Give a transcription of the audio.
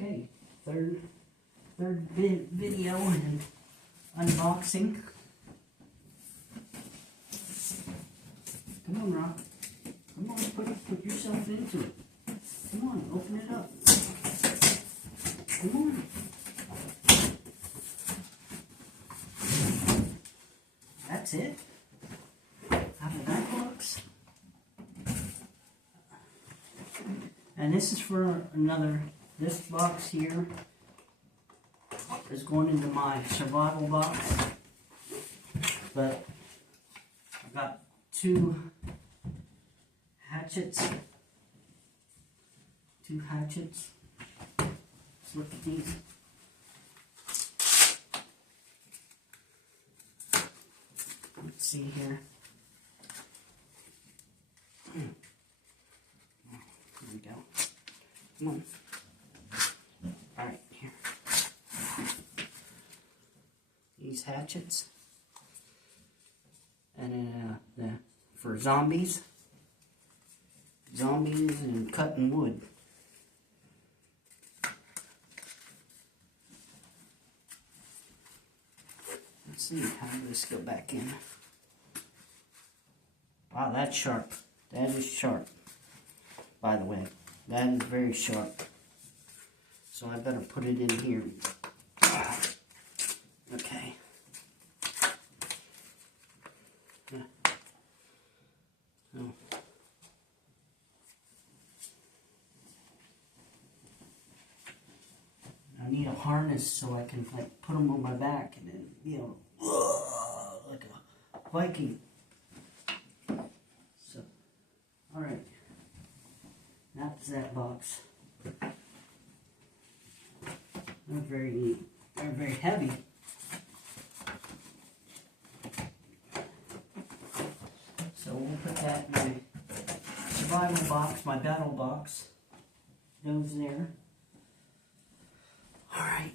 Okay, third video and unboxing. Come on, Rock. Come on, put yourself into it. Come on, open it up. Come on. That's it. Out of that box. And this is for another. This box here is going into my survival box. But I've got 2 hatchets. 2 hatchets. Let's look at these. Let's see here. Here we go. Come on. Alright, here. These hatchets. And then for zombies. Zombies and cutting wood. Let's see how this go back in. Wow, that's sharp. That is sharp. By the way, that is very sharp. So I better put it in here. Okay. Yeah. Oh. I need a harness so I can like put them on my back and then, you know, like a Viking. So, all right. That's that box. They're very heavy. So we'll put that in my survival box, my battle box. Goes there. All right.